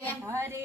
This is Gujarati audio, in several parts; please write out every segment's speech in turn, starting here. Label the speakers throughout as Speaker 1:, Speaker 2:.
Speaker 1: હરિ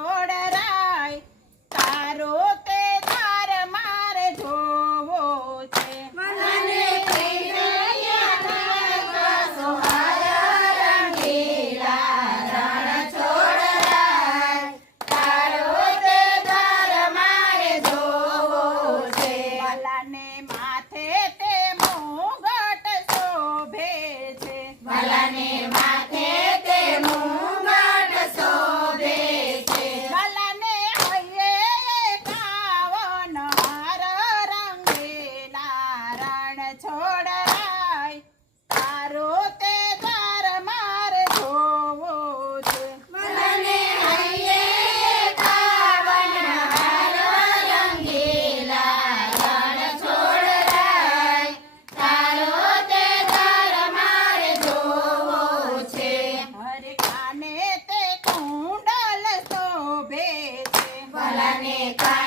Speaker 1: છોડરાય તારો Epa.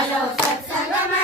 Speaker 1: హలో
Speaker 2: సత్సంగమ